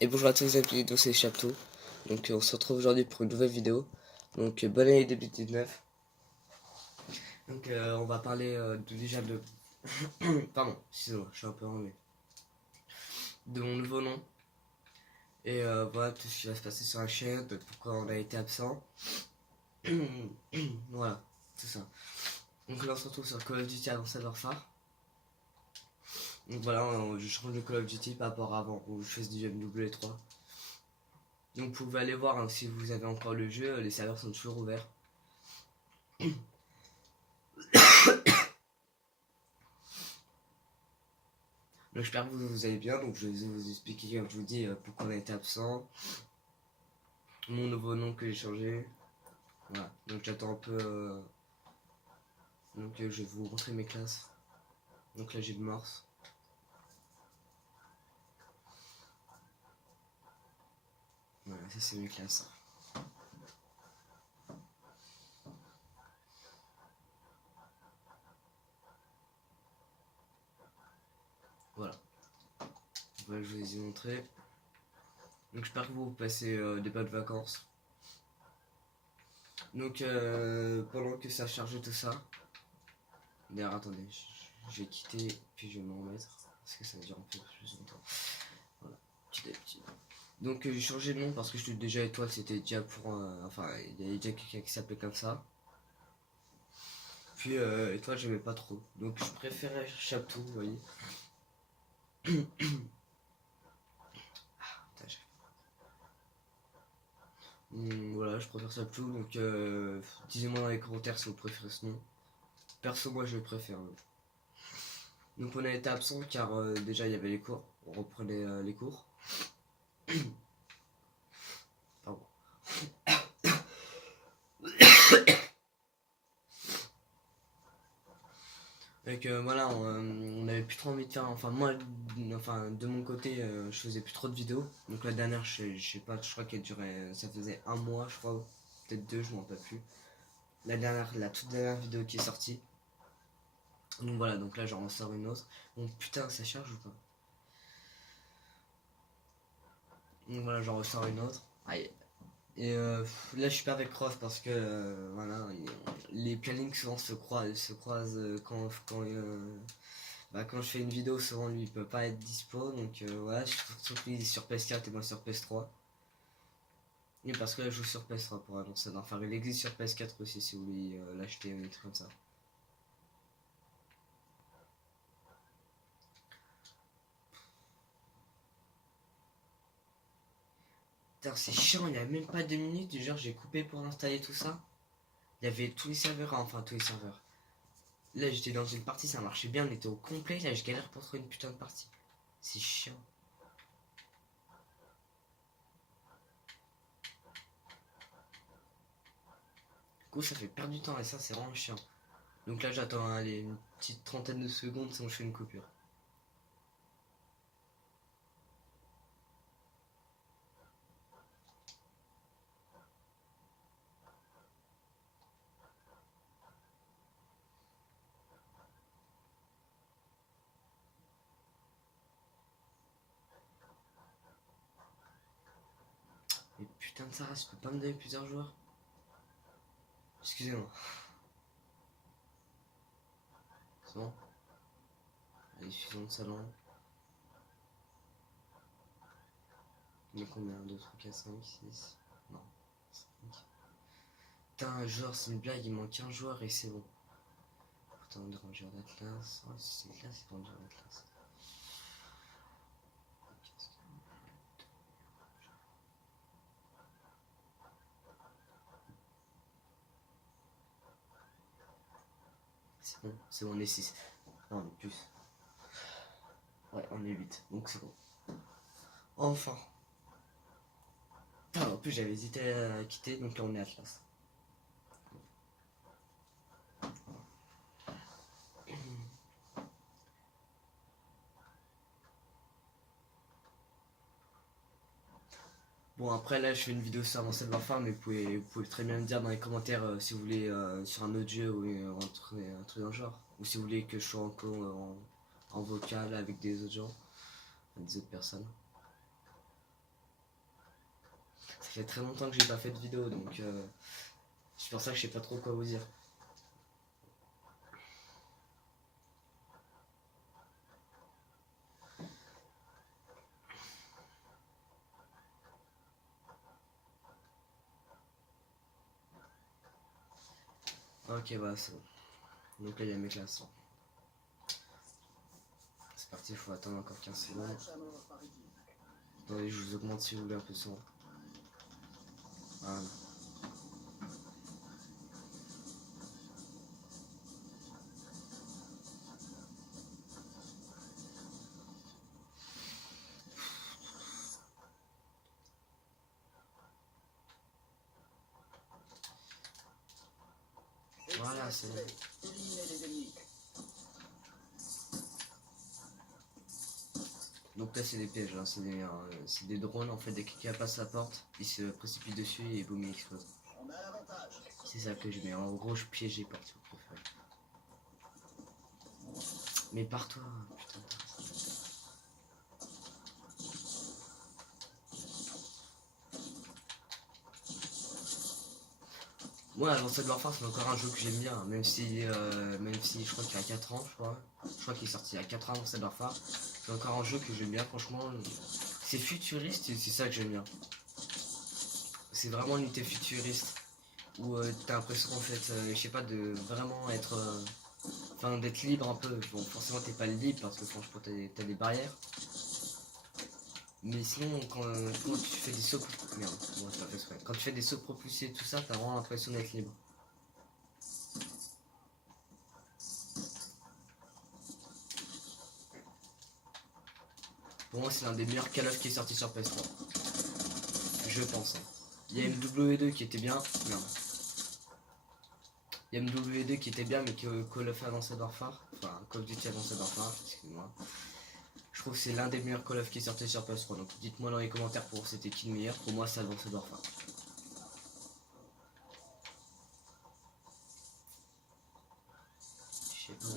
Et bonjour à tous les amis, donc c'est Chapteau. Donc on se retrouve aujourd'hui pour une nouvelle vidéo. Donc bonne année 2019. Donc on va parler déjà de... Pardon, excusez-moi, je suis un peu enrhumé. De mon nouveau nom. Et voilà tout ce qui va se passer sur la chaîne, de pourquoi on a été absent. Voilà, c'est ça. Donc là on se retrouve sur Call of Duty avant Savoir Phare. Donc voilà, je change de Call of Duty par rapport à avant où je faisais du MW3. Donc vous pouvez aller voir hein, si vous avez encore le jeu, les serveurs sont toujours ouverts. Donc j'espère que vous allez bien, donc je vais vous expliquer comme je vous dis pourquoi on a été absent. Mon nouveau nom que j'ai changé. Voilà, donc j'attends un peu... Donc je vais vous montrer mes classes. Donc là j'ai le morse. Voilà, ça c'est mes classes. Voilà. Voilà, je vous les ai montrés. Donc j'espère que vous passez des bonnes vacances. Donc pendant que ça chargeait tout ça. D'ailleurs attendez, je vais quitter puis je vais me remettre. Parce que ça va durer un peu plus longtemps. Voilà, petit à petit. Donc j'ai changé de nom parce que je suis déjà étoile, c'était déjà pour... enfin, il y avait déjà quelqu'un qui s'appelait comme ça. Puis étoile, j'aimais pas trop. Donc je préférais Chapteau, vous voyez. Voilà, je préfère Chapteau. Donc dites-moi dans les commentaires si vous préférez ce nom. Perso, moi je le préfère. Donc on a été absent car déjà il y avait les cours. On reprenait les cours. Pardon. Donc voilà, on avait plus trop envie de faire, enfin moi, enfin de mon côté, je faisais plus trop de vidéos. Donc la dernière, je sais pas, je crois qu'elle durait, ça faisait un mois, je crois, peut-être deux, je m'en rappelle plus. La dernière, la toute dernière vidéo qui est sortie. Donc voilà, donc là j'en ressors une autre. Bon putain, ça charge ou pas? Donc voilà, j'en ressors une autre. Aïe. Et là je suis pas avec Cross parce que voilà, les plannings souvent se croisent quand je fais une vidéo, souvent lui il peut pas être dispo, donc voilà, surtout que lui il est sur PS4 et moi sur PS3. Et parce que là je joue sur PS3 pour annoncer, enfin il existe sur PS4 aussi si vous voulez l'acheter ou des trucs comme ça. Putain c'est chiant, il y a même pas 2 minutes, du genre j'ai coupé pour installer tout ça. Il y avait tous les serveurs, enfin tous les serveurs. Là j'étais dans une partie, ça marchait bien, on était au complet, là je galère pour trouver une putain de partie. C'est chiant. Du coup ça fait perdre du temps et ça c'est vraiment chiant. Donc là j'attends allez, une petite trentaine de secondes sinon je fais une coupure. Mais putain de Sarah, je peux pas me donner plusieurs joueurs. Excusez-moi. C'est bon. Allez, suivons le salon. Il y a combien? 2, 3, 4, 5, 6. Non. 5. Putain, un joueur, c'est une blague, il manque un joueur et c'est bon. Pourtant, on Ranger d'Atlas. Oh, c'est classe, c'est Ranger d'Atlas. C'est bon, on est 6. Non, on est plus. Ouais, on est 8, donc c'est bon. Enfin. Putain, en plus, j'avais hésité à quitter, donc là, on est Atlas. Bon après là je fais une vidéo sur Avancée de l'enfant mais vous pouvez très bien me dire dans les commentaires si vous voulez sur un autre jeu ou un truc dans le genre. Ou si vous voulez que je sois en vocal avec des autres gens, des autres personnes. Ça fait très longtemps que j'ai pas fait de vidéo, donc c'est pour ça que je sais pas trop quoi vous dire. Ok, bah c'est bon. Donc là, il y a mes classes. C'est parti, il faut attendre encore 15 secondes. Attendez, je vous augmente si vous voulez un peu son. Voilà. Voilà, c'est bon. Donc là c'est des pièges, hein. C'est des drones en fait, dès que quelqu'un passe la porte, ils se précipitent dessus et boum, ils explosent. C'est ça que je mets, en gros je piège les portes si vous préférez. Mais pars-toi, putain. Moi, Avanced Warfare, c'est encore un jeu que j'aime bien, même si je crois qu'il y a 4 ans, je crois qu'il est sorti il y a 4 ans, Avanced Warfare. C'est encore un jeu que j'aime bien, franchement. C'est futuriste et c'est ça que j'aime bien. C'est vraiment une unité futuriste où t'as l'impression en fait, je sais pas, de vraiment être. Enfin, d'être libre un peu. Bon, forcément, t'es pas libre parce que franchement, t'as des barrières. Mais sinon, quand tu fais des sauts. Merde, bon, c'est pas fait exprès. Quand tu fais des sauts propulsés et tout ça, t'as vraiment l'impression d'être libre. Pour moi, c'est l'un des meilleurs Call of qui est sorti sur PS3. Je pense. Hein. Il y a MW2 qui était bien. Merde. Il y a MW2 qui était bien, mais que Call of Avanced Warfare. Enfin, Call of Duty Avanced Warfare, excusez-moi. Je trouve que c'est l'un des meilleurs Call of qui est sorti sur PS3. Donc dites-moi dans les commentaires pour c'était qui le meilleur. Pour moi, c'est Avanced Warfare. Je sais pas.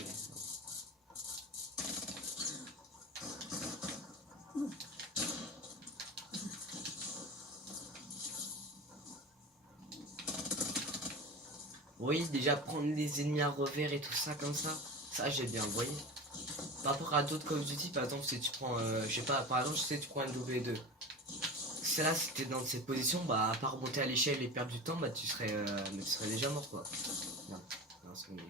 Oui, déjà prendre les ennemis à revers et tout ça comme ça j'ai bien, vous voyez. Par rapport à d'autres Call of Duty, par exemple, si tu prends, je sais pas, par exemple, si tu prends un W2, celle-là, si t'es dans cette position, bah, à part monter à l'échelle et perdre du temps, bah, tu serais déjà mort, quoi. Non, non, c'est bon.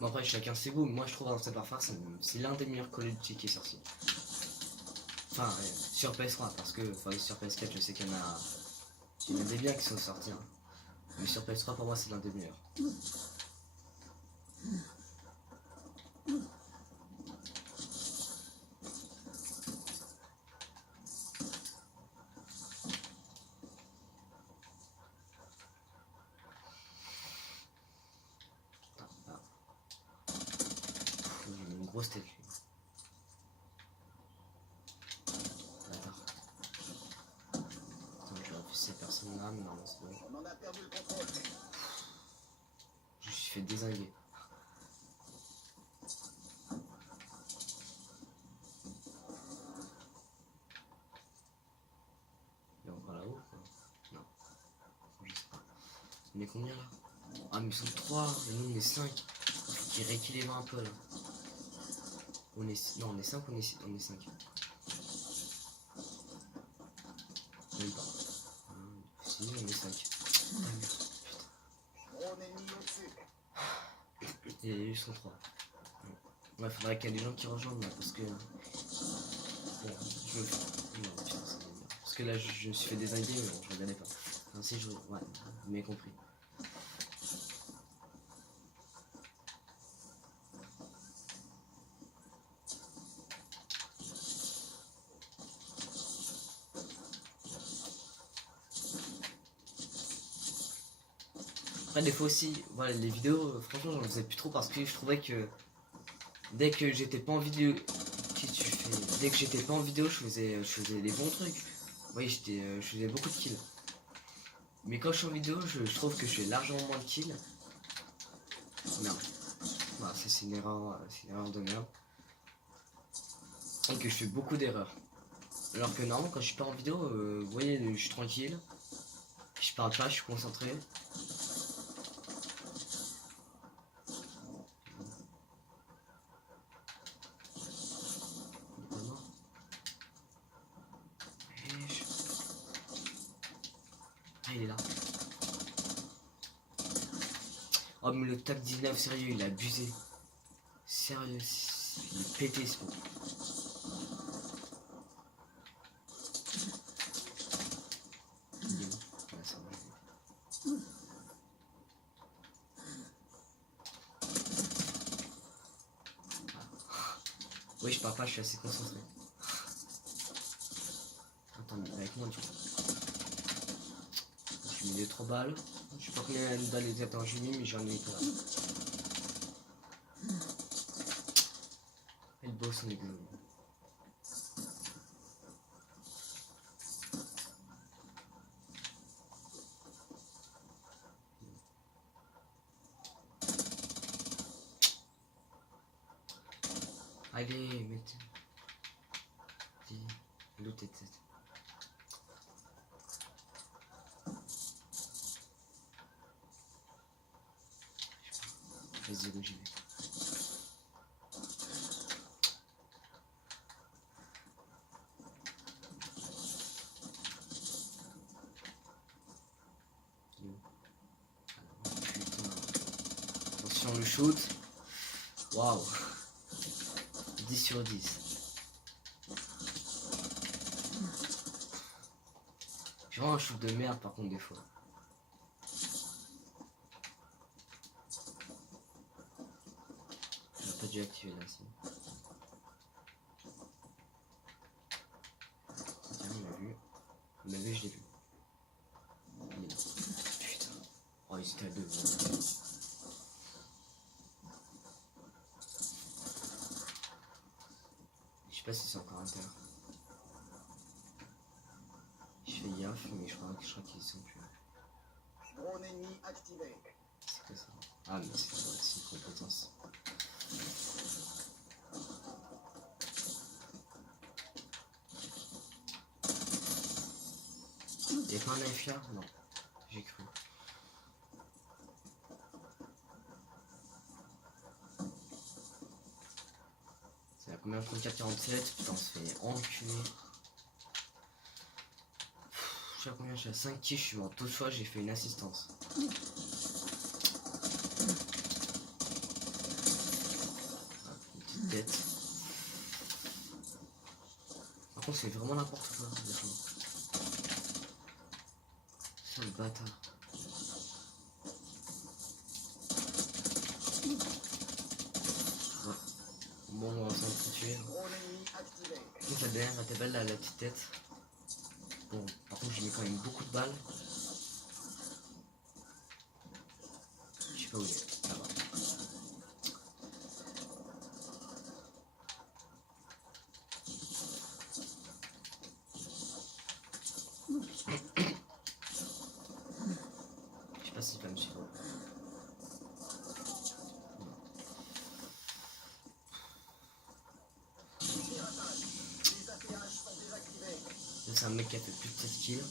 Bon, après, chacun ses goûts, mais moi, je trouve Avanced Warfare, c'est l'un des meilleurs Call of Duty qui est sorti. Enfin, sur PS3, parce que sur PS4, je sais qu'il y en a des biens qui sont sortis. Hein. Mais sur PS3, pour moi, c'est l'un des meilleurs. J'ai une grosse tête. Attends, je vais refuser ces personnes-là, mais non, c'est bon. On en a perdu le contrôle. Je me suis fait désinguer. Il est encore là-haut quoi. Non. Je sais pas. On est combien là? Ah mais ils sont 3, et nous on est 5. Il faut qu'ils rééquilibrent un peu là. On est. Non on est 5 ou on est 5. Même pas. Si on est 5. Et ils sont 3. Ouais, faudrait qu'il y ait des gens qui rejoignent là parce que. Bon, je me. Non, putain, parce que là je me suis fait désinguer, mais bon, je regardais pas. Enfin, si je. Ouais, vous m'avez compris. Après, des fois aussi, voilà, les vidéos, franchement, j'en faisais plus trop parce que je trouvais que dès que j'étais pas en vidéo, dès que j'étais pas en vidéo, je faisais des bons trucs. Vous voyez, je faisais beaucoup de kills. Mais quand je suis en vidéo, je trouve que je fais largement moins de kills. Merde. Voilà, ça c'est une erreur de merde. Et que je fais beaucoup d'erreurs. Alors que normalement quand je suis pas en vidéo, vous voyez, je suis tranquille. Je parle pas, je suis concentré. Ah, il est là. Oh mais le TAC 19, sérieux, il a abusé. Sérieux, il est pété ce mec. Il est où? Ah, ça va. Oui, je parle pas, je suis assez concentré. Attends, mais avec moi, du coup. J'ai mis des 3 balles. Je sais pas combien de balles exactement j'ai mis, mais j'en ai pas. Et le boss, on est global. Allez, mettez. L'autre tête. Vas-y, donc j'y vais. Attention le shoot. Waouh. 10 sur 10. J'ai vraiment un shoot de merde par contre des fois. J'aurais pas dû activer là si. Tiens, il m'a vu. Il m'a vu, je l'ai vu. Il est là. Putain. Oh, il était à 2. Je sais pas si c'est encore un terre. Je fais gaffe, mais je crois qu'ils sont plus. Drone ennemi activé. C'est quoi ça? Ah, mais c'est une compétence. Y'a pas un knife là? Non, j'ai cru. C'est à combien? 34-47. Putain, on se fait enculer. Je sais à combien? Je suis à 5 kills, je suis mort 12 fois, j'ai fait une assistance. Ah, une petite tête. Par contre, c'est vraiment n'importe quoi. C'est le bâtard. Ouais. Bon, on va s'en tuer. Donc la dernière était belle, la petite tête. Bon, par contre, j'ai mis quand même beaucoup de balles. Je sais pas où il est. Là-bas. Je sais pas si je vais me suivre. C'est un mec qui a fait plus de 7 kills.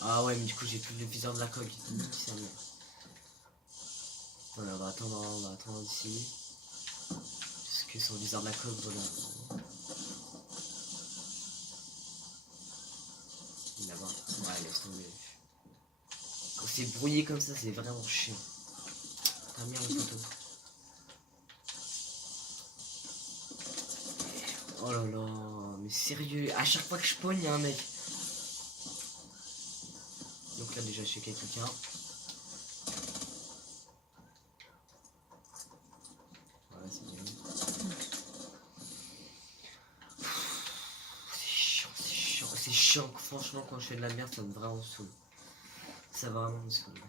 Ah ouais, mais du coup j'ai plus le viseur de la coque. Voilà, on va attendre ici. Parce que son viseur de la coque, voilà. Là-bas. Ouais, laisse tomber. Quand c'est brouillé comme ça, c'est vraiment chiant. T'as bien le photo. Oh là là, mais sérieux, à chaque fois que je pogne, il y a un mec. Donc là déjà je sais quelqu'un. Voilà, c'est bien. C'est chiant. Franchement, quand je fais de la merde, ça me vraiment saoule. Ça va vraiment me saouler.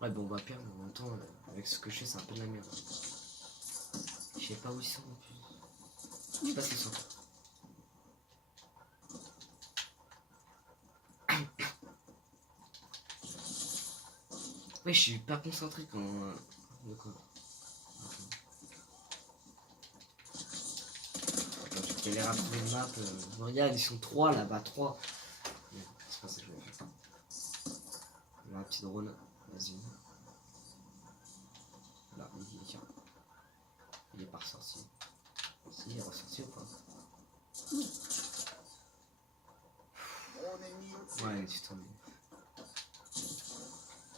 Ouais, bon, on va perdre, mais en même temps, avec ce que je fais, c'est un peu de la merde. Je sais pas où ils sont en plus. Je sais pas s'ils sont. Ouais, je suis pas concentré quand. De quoi? Attends, je galère à trouver une map. Regarde, ils sont 3 là-bas, 3. C'est pas ça que je vais faire. Là, un petit drone. Vas-y. Là, il est pas ressorti. Si, il est ressorti ou pas? Drone ennemi au-dessus. Ouais, il est tombé.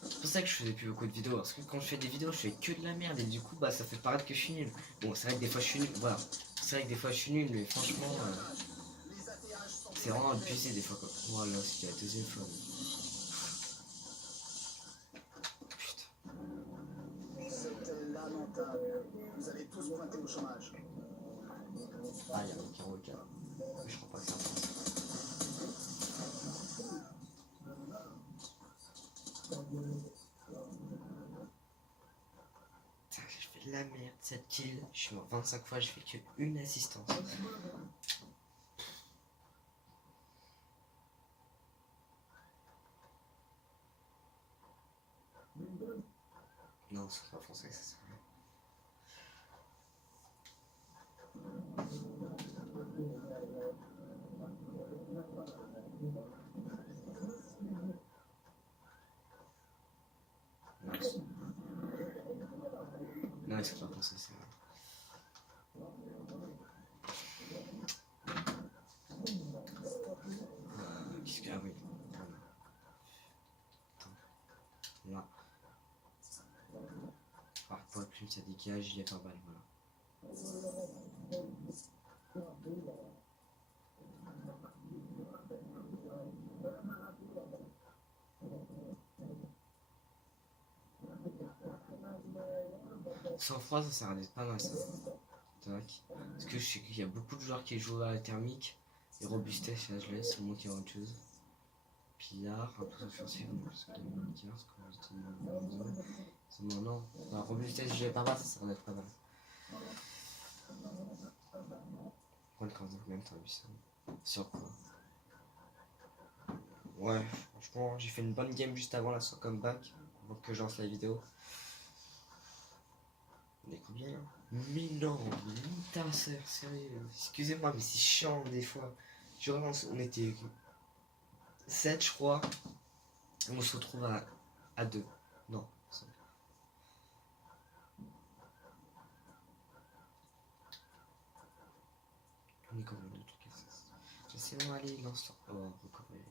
C'est pour ça que je faisais plus beaucoup de vidéos. Parce que quand je fais des vidéos, je fais que de la merde. Et du coup, bah, ça fait paraître que je suis nul. Bon, c'est vrai que des fois, je suis nul. Voilà. C'est vrai que des fois, je suis nul. Mais franchement, Les ATH sont c'est vraiment abusé des fois. Quoi. Voilà, c'était la deuxième fois. Putain. C'était lamentable. Vous allez tous pointer au chômage. Ah, il y a un carreau qui a. Je crois pas que ça passe. Putain, j'ai fait de la merde, 7 kills. Je suis mort 25 fois, j'ai fait que une assistance. Non, c'est pas français, ça c'est vrai. Nice. Non, c'est pas français, c'est vrai. Qu'est-ce que. Ah oui. Attends. Là. Alors, pour la plume, ça dégage, il est par balle, voilà. Sans froid, ça sert à d'être pas mal ça. Tac. Parce que je sais qu'il y a beaucoup de joueurs qui jouent à la thermique. Et robustesse, là je laisse, au moins qu'il y a autre chose. Pillard, un peu offensif, parce que non. La robustesse, j'ai pas mal, ça sert à d'être pas mal. Prends le Kazakh même, t'as vu ça. Sur quoi? Ouais, franchement, j'ai fait une bonne game juste avant la sur comeback, avant que je lance la vidéo. On est combien là? Mais non, mais putain, sérieux. Excusez-moi, mais c'est chiant des fois. Genre, on était 7, je crois. Et on se retrouve à 2. Non, 5. On est combien de trucs à ça? J'essaie de aller lance. Oh, recover.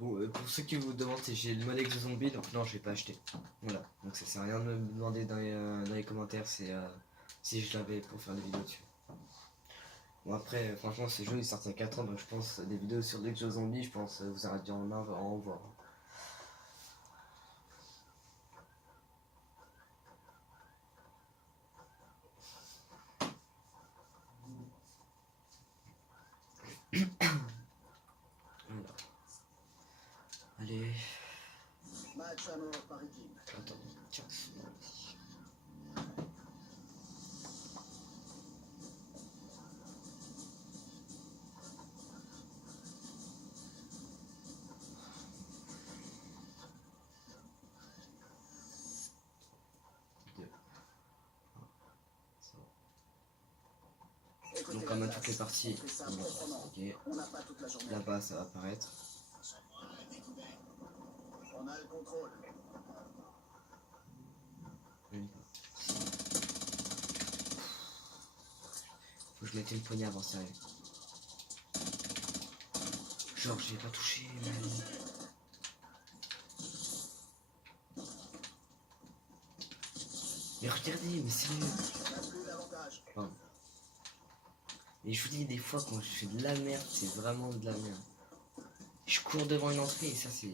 Bon, pour ceux qui vous demandent si j'ai le modèle de zombie, donc non, je vais pas acheter. Voilà, donc ça sert à rien de me demander dans les commentaires si je l'avais pour faire des vidéos dessus. Bon, après, franchement, ce jeu il est sorti il y a 4 ans, donc je pense des vidéos sur League of Zombies, je pense vous aurez dû en voir. Voilà. Allez. Match à mort par équipe. Attends, tiens. Donc on a toutes les parties. Ok. On n'a pas toute la journée. Là-bas ça va apparaître. On a le contrôle. Faut que je mette une poignée avant, sérieux. Genre j'ai pas touché mais regardez, mais sérieux. Pardon. Mais je vous dis des fois quand je fais de la merde, c'est vraiment de la merde. Je cours devant une entrée et ça c'est.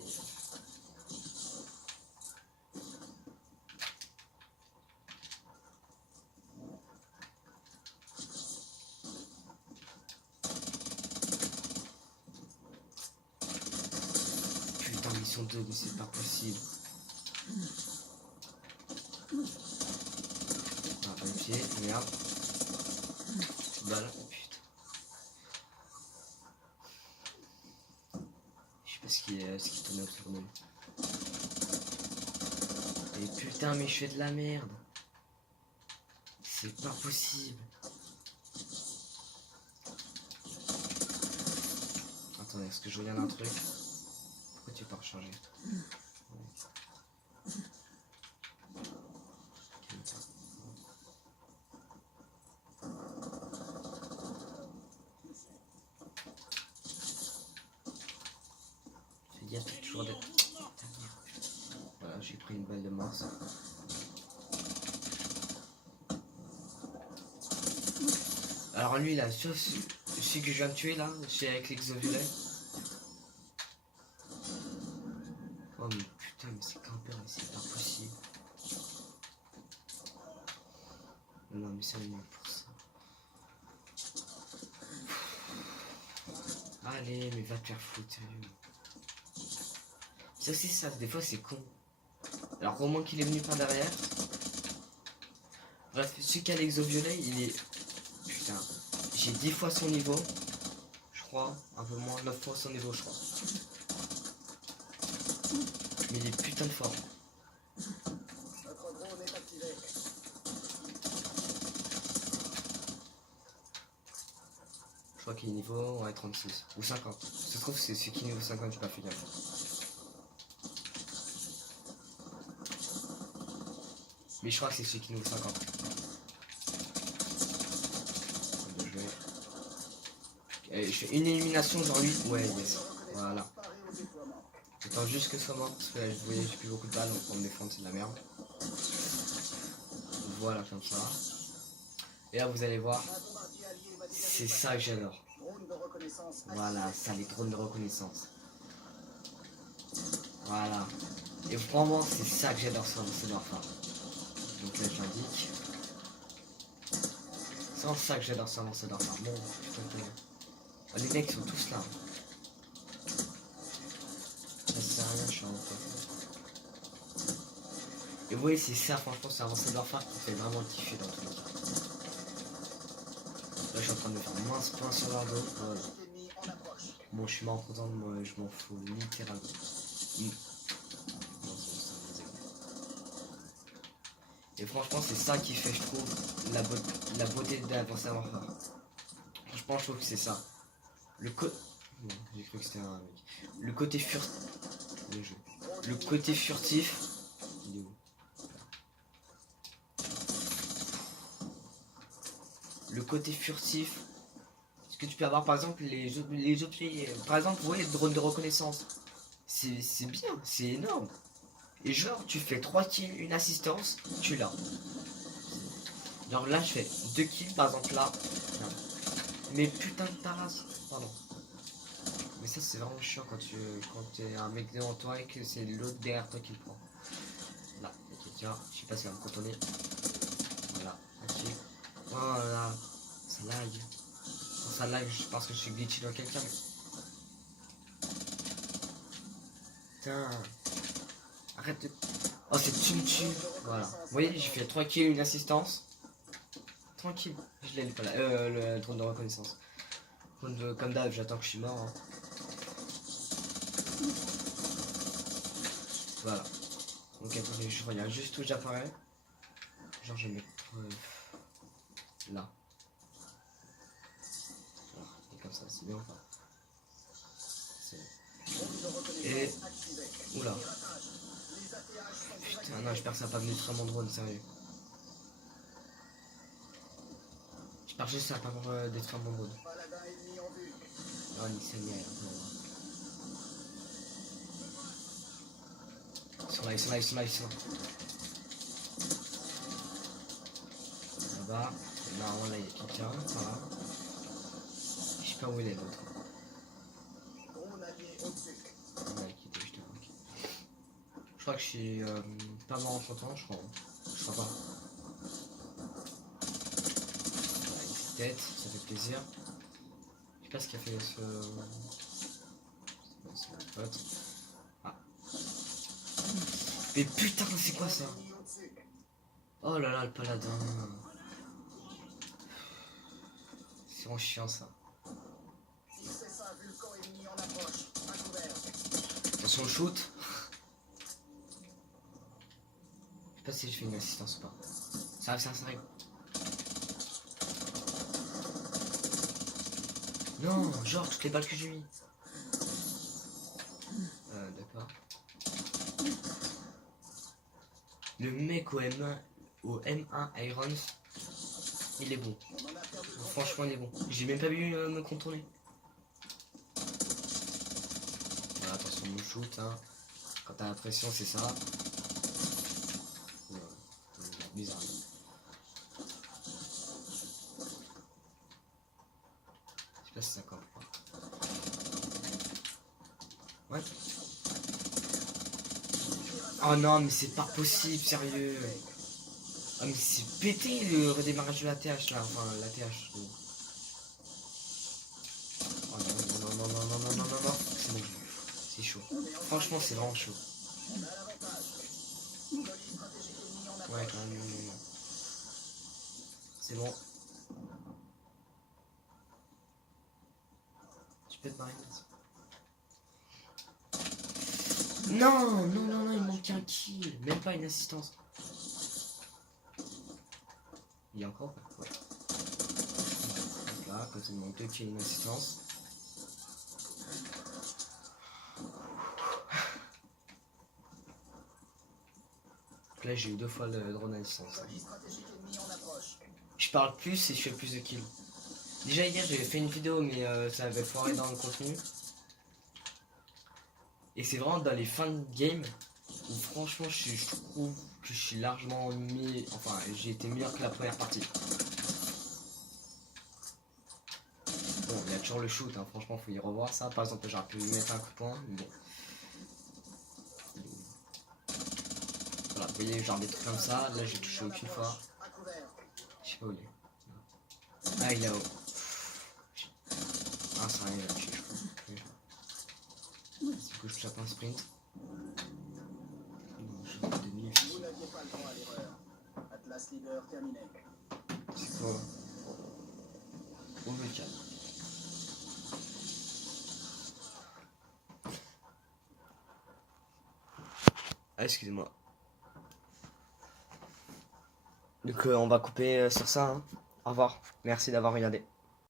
2, mais c'est pas possible. Ah, un pied, merde. Balle, oh putain. Je sais pas ce qui tourne autour de nous. Et putain, mais je fais de la merde. C'est pas possible. Attendez, est-ce que je regarde un truc? Pourquoi tu peux pas recharger? Fais gaffe, t'as toujours des... Voilà, j'ai pris une balle de Mars. Alors lui là, celui que je viens de tuer là, c'est avec l'exoviolet. Oh mais putain, mais c'est campeur, c'est pas possible. Non mais c'est mieux pour ça. Allez, mais va te faire foutre, sérieux. Ça c'est ça, des fois c'est con. Alors au moins qu'il est venu par derrière. Bref, celui qui a l'exoviolet, il est... Putain, j'ai 10 fois son niveau. Je crois, un peu moins, 9 fois son niveau je crois. Mais il est putain de fort. Notre drone est activé. Je crois qu'il est niveau ouais, 36 ou 50. Ça se trouve c'est celui qui est niveau 50, j'ai pas fait gaffe. Mais je crois que c'est celui qui est niveau 50. Et je fais une élimination genre lui. Ouais, yes. Voilà. J'attends juste que ce soit mort parce que là, vous voyez j'ai plus beaucoup de balles donc pour me défendre c'est de la merde. Voilà comme ça. Et là vous allez voir. C'est ça que j'adore. Voilà, ça les drones de reconnaissance. Voilà. Et vraiment c'est ça que j'adore sur le Warfare. Donc là j'indique. C'est ça que j'adore sur le Warfare. Bon, putain de... Oh, les mecs sont tous là. Ça sert à rien, je suis en fait. Et vous voyez, c'est ça, franchement, c'est un Warfare qui fait vraiment kiffer dans tous les cas. Là, je suis en train de me faire moins ce point sur leur dos. Bon, je suis mort content de moi, je m'en fous littéralement. Et franchement, c'est ça qui fait, je trouve, la beauté de la Warfare. Franchement, je trouve que c'est ça. Non, j'ai cru que c'était un mec. Le côté furtif. Le côté furtif. Il est où? Le côté furtif. Ce que tu peux avoir par exemple les objets. Par exemple, ouais, le drone de reconnaissance. C'est bien, c'est énorme. Et genre, tu fais 3 kills, une assistance, tu l'as. Genre là, je fais 2 kills par exemple là. Non. Mais putain de ta race. Pardon. Mais ça c'est vraiment chiant quand t'es un mec devant toi et que c'est l'autre derrière toi qui le prend. Là, ok, tiens, je sais pas si ça va me contourner. Voilà, ok. Voilà, ça lag. Quand ça lag, je pense que je suis glitché dans quelqu'un. Putain. Arrête de... Oh, c'est tu. Voilà. Vous voyez, j'ai fait 3 kills, une assistance. Tranquille. Je l'ai pas là. Le drone de reconnaissance. Comme d'hab, j'attends que je suis mort. Hein. Voilà. Donc attendez, je regarde juste où j'apparais. Genre je vais mettre là. Voilà. Et comme ça, c'est bien ou pas? Et... Oula. Putain, non, j'espère que ça va pas venir sur mon drone, sérieux. J'espère juste que ça va pas détruire mon drone. Oh, ni ça y est. Ils sont là. Là-bas. Normalement, là, il y a quelqu'un. Voilà. Je sais pas où il est l'autre. Je crois que je suis pas mort en chantant, je crois. Je crois pas. Voilà, une petite tête, ça fait plaisir. Je sais pas ce qu'il a fait ce... C'est mon pote. Ah. Mais putain, c'est quoi ça? Oh là là, le paladin. C'est vraiment chiant ça. Attention au shoot. Je sais pas si je fais une assistance ou pas. Ça arrive, ça arrive. Non, genre toutes les balles que j'ai mis. D'accord. Le mec au M1 Irons, il est bon. Franchement, il est bon. J'ai même pas vu me contourner. Voilà, attention au shoot. Hein. Quand t'as la pression, c'est ça. Bizarre. Je sais pas si ça compte. Ouais. Oh non, mais c'est pas possible, sérieux. Ah mais c'est pété le redémarrage de la TH là, enfin la TH. Oh non, non, non, non, non, non, non, non, non, c'est bon. C'est chaud. Franchement, c'est vraiment chaud. Ouais, quand même, non, non, non. C'est bon. Tu peux te barrer. Non, non, non, non, il manque un kill. Même pas une assistance. Il y a encore ouais. Donc là, quand il manque 2 kills, une assistance. Donc là, j'ai eu 2 fois le drone à distance. Je parle plus et je fais plus de kills. Déjà hier, j'avais fait une vidéo, mais ça avait foiré dans le contenu. Et c'est vraiment dans les fins de game où franchement je trouve que je suis largement mis. Enfin, j'ai été meilleur que la première partie. Bon, il y a toujours le shoot, hein. Franchement, faut y revoir ça. Par exemple, j'aurais pu lui mettre un coup de poing, mais bon. Voilà, vous voyez, genre des trucs comme ça. Là, j'ai touché aucune fois. Je sais pas où il est. Ah, il est là-haut. Ah, ça arrive là, je crois. Du coup, je chope un sprint. Vous n'aviez pas le droit à l'erreur. Atlas leader terminé. C'est quoi? OVK. Ah, excusez-moi. Donc on va couper sur ça. Hein. Au revoir. Merci d'avoir regardé.